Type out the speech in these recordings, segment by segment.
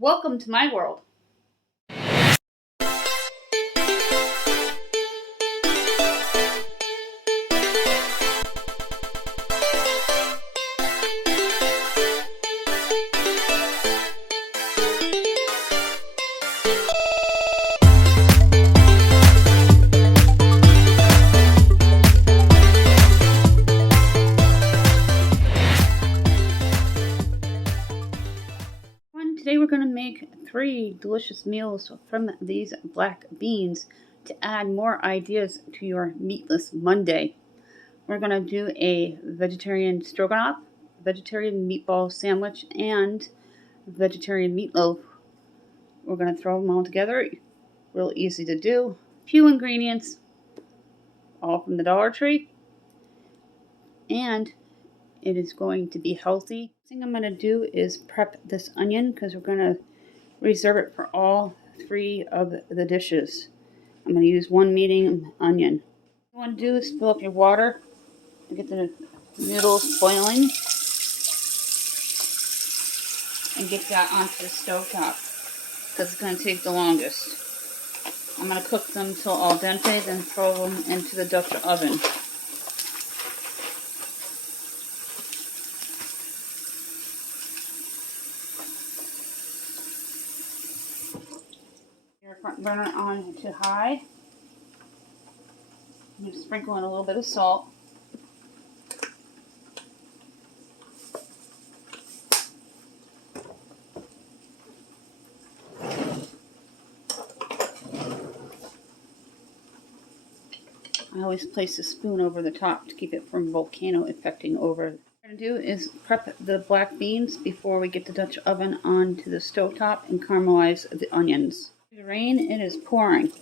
Welcome to my world. Today we're going to make 3 delicious meals from these black beans to add more ideas to your meatless Monday. We're going to do a vegetarian stroganoff, vegetarian meatball sandwich, and vegetarian meatloaf. We're going to throw them all together. Real easy to do. Few ingredients, all from the Dollar Tree. And it is going to be healthy. The thing I'm going to do is prep this onion because we're going to reserve it for all 3 of the dishes. I'm going to use 1 medium onion. What you want to do is fill up your water to get the noodles boiling and get that onto the stove top because it's going to take the longest. I'm going to cook them till al dente, then throw them into the Dutch oven. Your front burner on to high. You sprinkle in a little bit of salt. I always place a spoon over the top to keep it from volcano affecting over. What we're going to do is prep the black beans before we get the Dutch oven onto the stovetop and caramelize the onions. The rain, it is pouring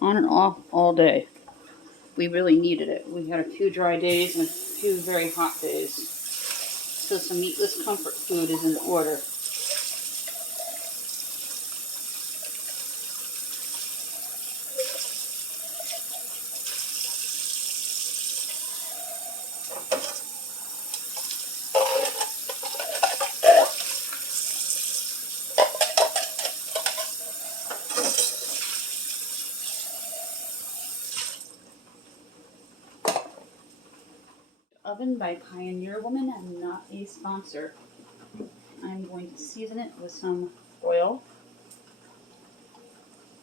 on and off all day. We really needed it. We had a few dry days and a few very hot days. So some meatless comfort food is in order. Oven by Pioneer Woman. I'm not a sponsor. I'm going to season it with some oil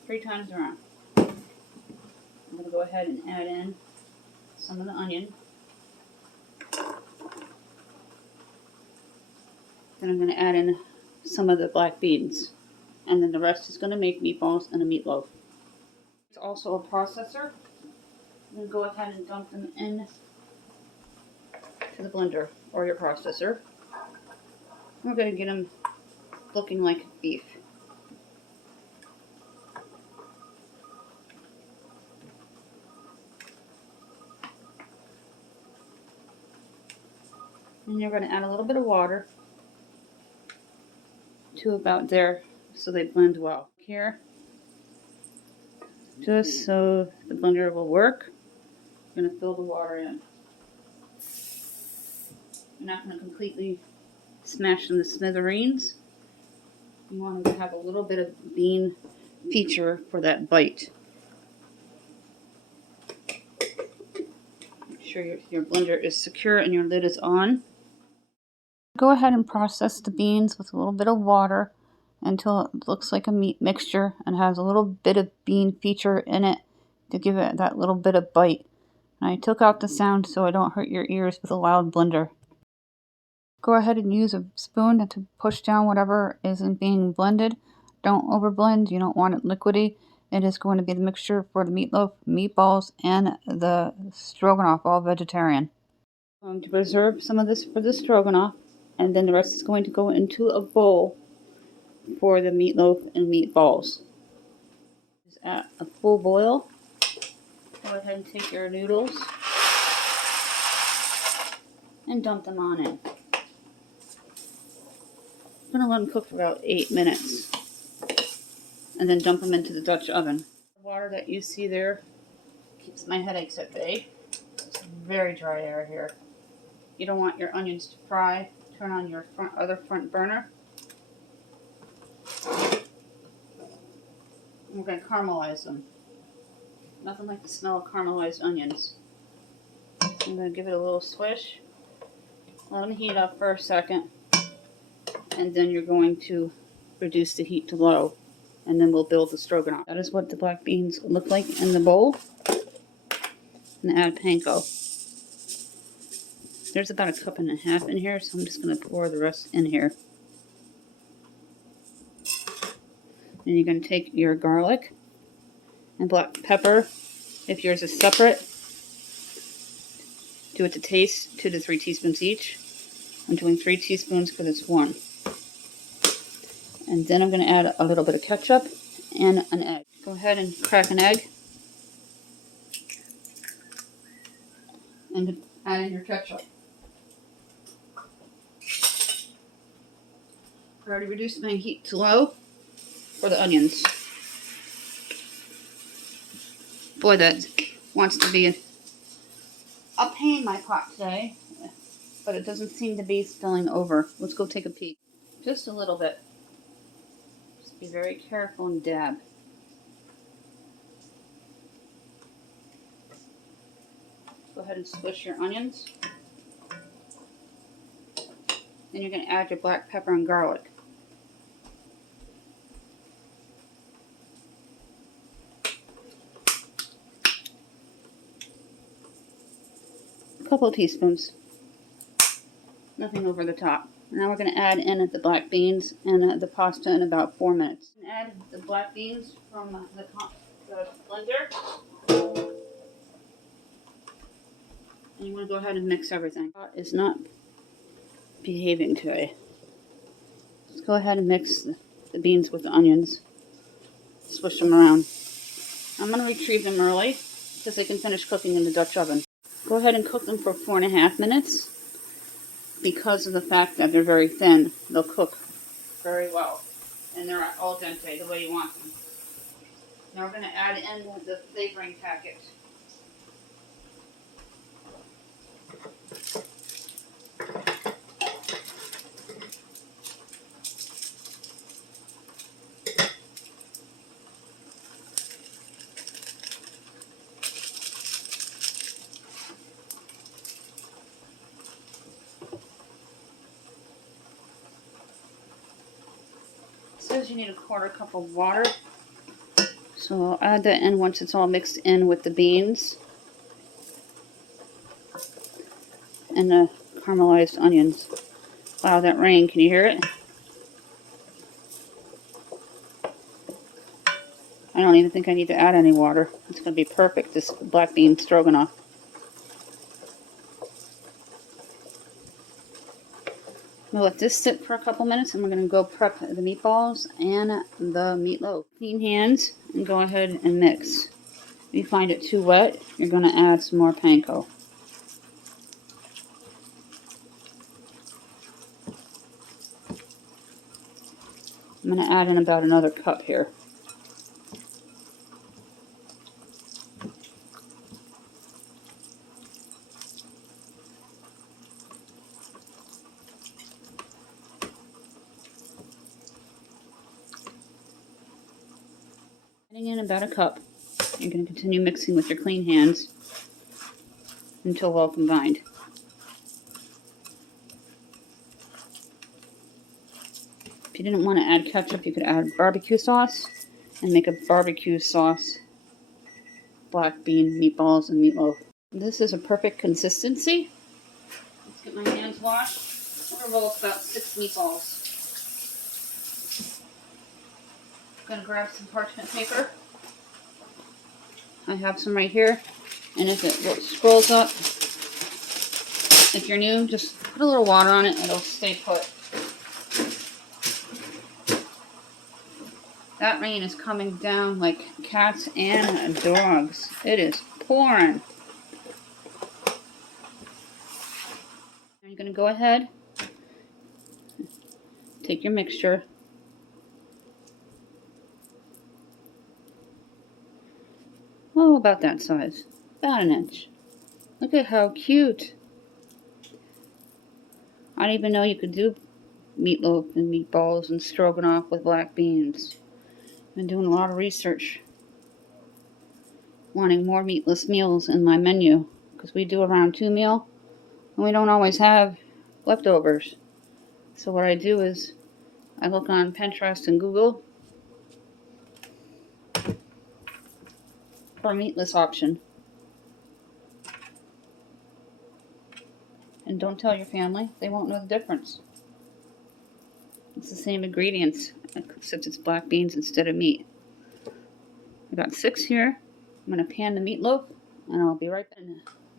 3 times around. I'm going to go ahead and add in some of the onion. Then I'm going to add in some of the black beans. And then the rest is going to make meatballs and a meatloaf. It's also a processor. I'm going to go ahead and dump them in to the blender or your processor. We're going to get them looking like beef. And you're going to add a little bit of water to about there so they blend well. Here, just so the blender will work, I'm going to fill the water in. You're not going to completely smash them to smithereens. You want them to have a little bit of bean feature for that bite. Make sure your blender is secure and your lid is on. Go ahead and process the beans with a little bit of water until it looks like a meat mixture and has a little bit of bean feature in it to give it that little bit of bite. And I took out the sound so I don't hurt your ears with a loud blender. Go ahead and use a spoon to push down whatever isn't being blended. Don't overblend. You don't want it liquidy. It is going to be the mixture for the meatloaf, meatballs, and the stroganoff, all vegetarian. I'm going to reserve some of this for the stroganoff, and then the rest is going to go into a bowl for the meatloaf and meatballs. Just at a full boil, go ahead and take your noodles and dump them on in. I'm going to let them cook for about 8 minutes and then dump them into the Dutch oven. The water that you see there keeps my headaches at bay. It's very dry air here. You don't want your onions to fry. Turn on your front burner. And we're going to caramelize them. Nothing like the smell of caramelized onions. I'm going to give it a little swish. Let them heat up for a second. And then you're going to reduce the heat to low. And then we'll build the stroganoff. That is what the black beans look like in the bowl. And add panko. There's about a cup and a half in here, so I'm just going to pour the rest in here. Then you're going to take your garlic and black pepper. If yours is separate, do it to taste, 2 to 3 teaspoons each. I'm doing 3 teaspoons because it's 1. And then I'm going to add a little bit of ketchup and an egg. Go ahead and crack an egg. And add in your ketchup. I already reduced my heat to low for the onions. Boy, that wants to be a pain in my pot today. But it doesn't seem to be spilling over. Let's go take a peek. Just a little bit. Just be very careful and dab. Go ahead and squish your onions. Then you're going to add your black pepper and garlic. A couple of teaspoons. Nothing over the top. Now we're going to add in the black beans and the pasta in about 4 minutes. Add the black beans from the blender. And you want to go ahead and mix everything. Pot is not behaving today. Let's go ahead and mix the beans with the onions. Swish them around. I'm going to retrieve them early because they can finish cooking in the Dutch oven. Go ahead and cook them for 4.5 minutes. Because of the fact that they're very thin, they'll cook very well. And they're al dente, the way you want them. Now we're going to add in the flavoring packet. Says you need a 1/4 cup of water, so I'll add that in once it's all mixed in with the beans and the caramelized onions. Wow, that rain, can you hear it? I don't even think I need to add any water. It's going to be perfect, this black bean stroganoff. We'll let this sit for a couple minutes and we're going to go prep the meatballs and the meatloaf. Clean hands and go ahead and mix. If you find it too wet, you're going to add some more panko. I'm going to add in about another cup here. Adding in about a cup. You're going to continue mixing with your clean hands until well combined. If you didn't want to add ketchup, you could add barbecue sauce and make a barbecue sauce black bean meatballs and meatloaf. This is a perfect consistency. Let's get my hands washed. I'm going to roll about 6 meatballs. I'm going to grab some parchment paper. I have some right here. And if it scrolls up, if you're new, just put a little water on it and it'll stay put. That rain is coming down like cats and dogs. It is pouring. You're going to go ahead, take your mixture, oh, about that size, about 1 inch. Look at how cute. I didn't even know you could do meatloaf and meatballs and stroganoff with black beans. Been doing a lot of research, wanting more meatless meals in my menu, because we do a round 2 meal, and we don't always have leftovers. So what I do is I look on Pinterest and Google for a meatless option. And don't tell your family, they won't know the difference. It's the same ingredients, except it's black beans instead of meat. I got 6 here. I'm going to pan the meatloaf, and I'll be right back.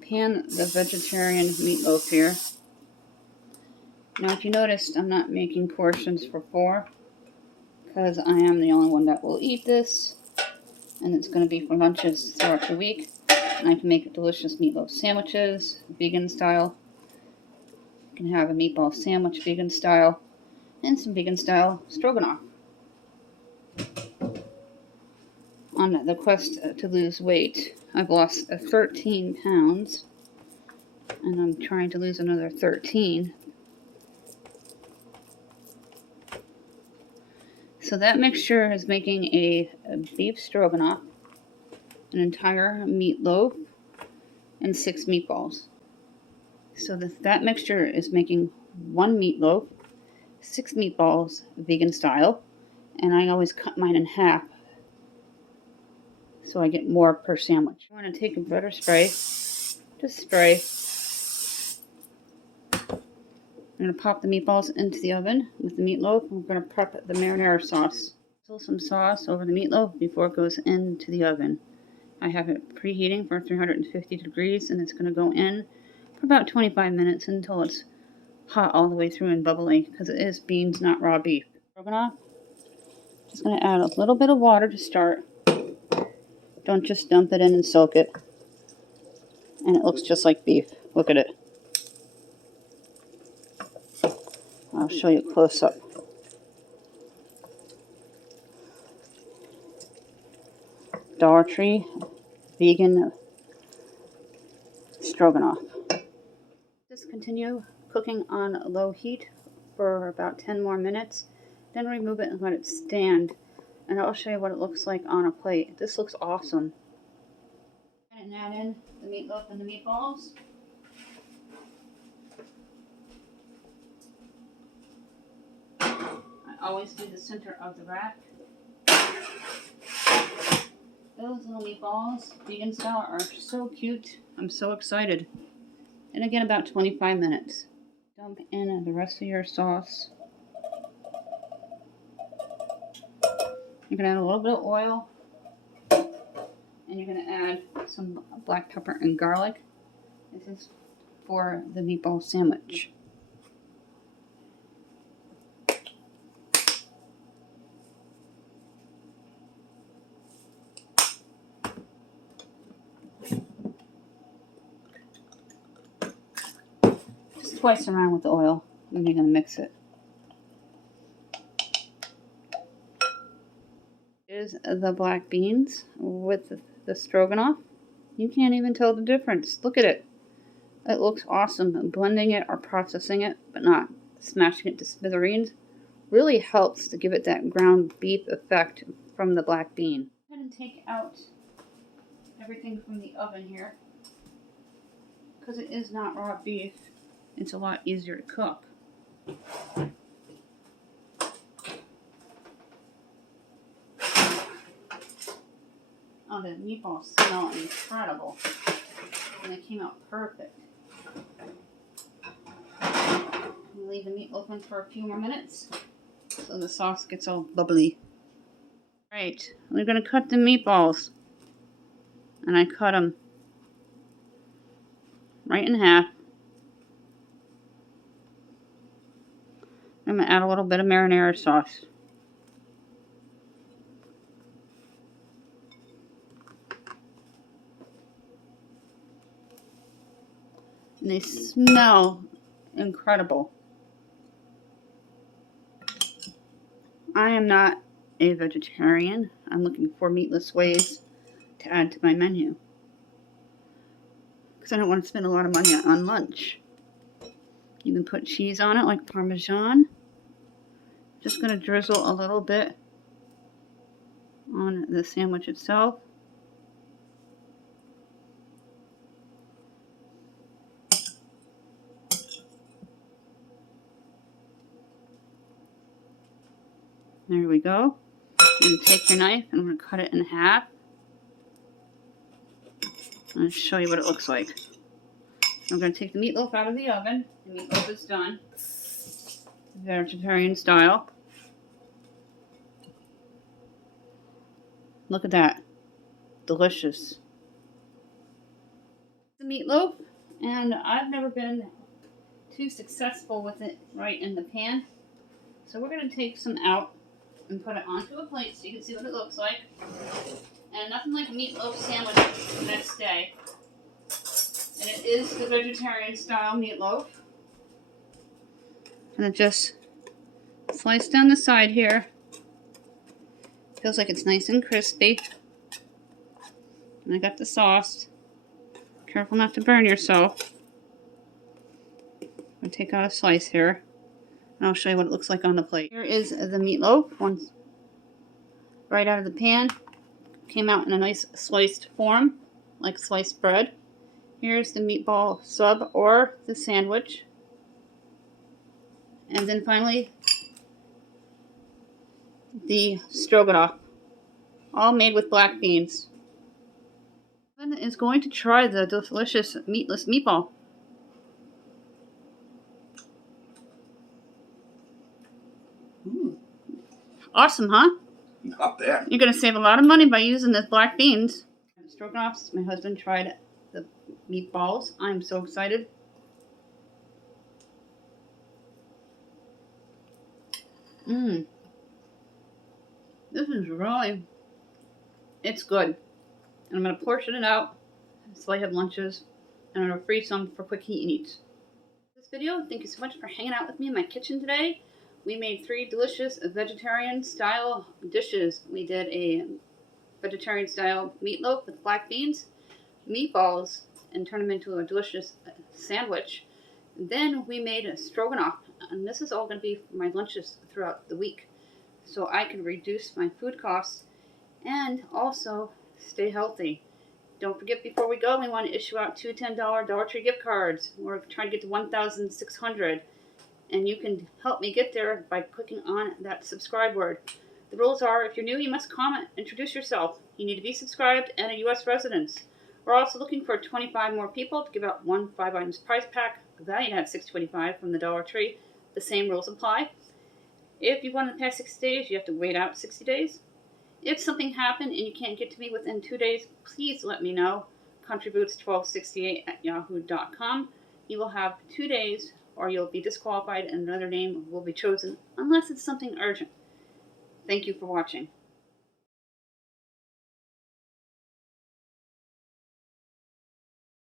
Pan the vegetarian meatloaf here. Now, if you noticed, I'm not making portions for 4, because I am the only one that will eat this, and it's going to be for lunches throughout the week. And I can make delicious meatloaf sandwiches, vegan style. You can have a meatball sandwich, vegan style, and some vegan style stroganoff. On the quest to lose weight, I've lost 13 pounds, and I'm trying to lose another 13. So that mixture is making a beef stroganoff, an entire meatloaf, and 6 meatballs. So that mixture is making 1 meatloaf, 6 meatballs, vegan style, and I always cut mine in half so I get more per sandwich. I'm going to take a butter spray, just spray. I'm going to pop the meatballs into the oven with the meatloaf. I'm going to prep the marinara sauce. Drizzle some sauce over the meatloaf before it goes into the oven. I have it preheating for 350 degrees, and it's going to go in for about 25 minutes until it's hot all the way through and bubbly, because it is beans, not raw beef. Stroganoff. Just going to add a little bit of water to start. Don't just dump it in and soak it. And it looks just like beef. Look at it. I'll show you close up. Dollar Tree vegan stroganoff. Just continue cooking on low heat for about 10 more minutes. Then remove it and let it stand. And I'll show you what it looks like on a plate. This looks awesome. And add in the meatloaf and the meatballs. I always do the center of the rack. Those little meatballs, vegan style, are so cute. I'm so excited. And again, about 25 minutes. Dump in the rest of your sauce. You're going to add a little bit of oil. And you're going to add some black pepper and garlic. This is for the meatball sandwich. Just twice around with the oil, and you're going to mix it. Here's the black beans with the stroganoff. You can't even tell the difference. Look at it. It looks awesome. Blending it or processing it, but not smashing it to smithereens, really helps to give it that ground beef effect from the black bean. Go ahead and take out everything from the oven here. Because it is not raw beef, it's a lot easier to cook. Oh, the meatballs smell incredible. And they came out perfect. You leave the meat open for a few more minutes so the sauce gets all bubbly. Alright, we're going to cut the meatballs. And I cut them right in half. I'm going to add a little bit of marinara sauce. And they smell incredible. I am not a vegetarian. I'm looking for meatless ways to add to my menu, because I don't want to spend a lot of money on lunch. You can put cheese on it like Parmesan. Just going to drizzle a little bit on the sandwich itself. There we go. You take your knife and I'm going to cut it in half. I'm going to show you what it looks like. I'm going to take the meatloaf out of the oven. The meatloaf is done. Vegetarian style. Look at that. Delicious. The meatloaf, and I've never been too successful with it right in the pan. So we're going to take some out and put it onto a plate so you can see what it looks like. And nothing like a meatloaf sandwich the next day. And it is the vegetarian style meatloaf. And it just slice down the side here. Feels like it's nice and crispy. And I got the sauce. Careful not to burn yourself. I'll take out a slice here. And I'll show you what it looks like on the plate. Here is the meatloaf. Once right out of the pan. Came out in a nice sliced form, like sliced bread. Here's the meatball sub or the sandwich. And then finally, the stroganoff, all made with black beans. Evan is going to try the delicious meatless meatball. Awesome, huh? Not bad. You're going to save a lot of money by using the black beans. Stroganoffs, my husband tried the meatballs. I'm so excited. This is really, it's good. And I'm going to portion it out so I have lunches. And I'm going to freeze some for quick heat and eats. This video, thank you so much for hanging out with me in my kitchen today. We made 3 delicious vegetarian style dishes. We did a vegetarian style meatloaf with black beans, meatballs, and turned them into a delicious sandwich. And then we made a stroganoff, and this is all going to be for my lunches throughout the week, so I can reduce my food costs and also stay healthy. Don't forget, before we go, we want to issue out 2 $10 Dollar Tree gift cards. We're trying to get to 1,600, and you can help me get there by clicking on that subscribe word. The rules are, if you're new, you must comment, introduce yourself. You need to be subscribed and a U.S. resident. We're also looking for 25 more people to give out 1 5 items prize pack valued at $6.25 from the Dollar Tree. The same rules apply. If you won in the past 60 days, you have to wait out 60 days. If something happened and you can't get to me within 2 days, please let me know. Contributes1268@yahoo.com. You will have 2 days or you'll be disqualified and another name will be chosen unless it's something urgent. Thank you for watching.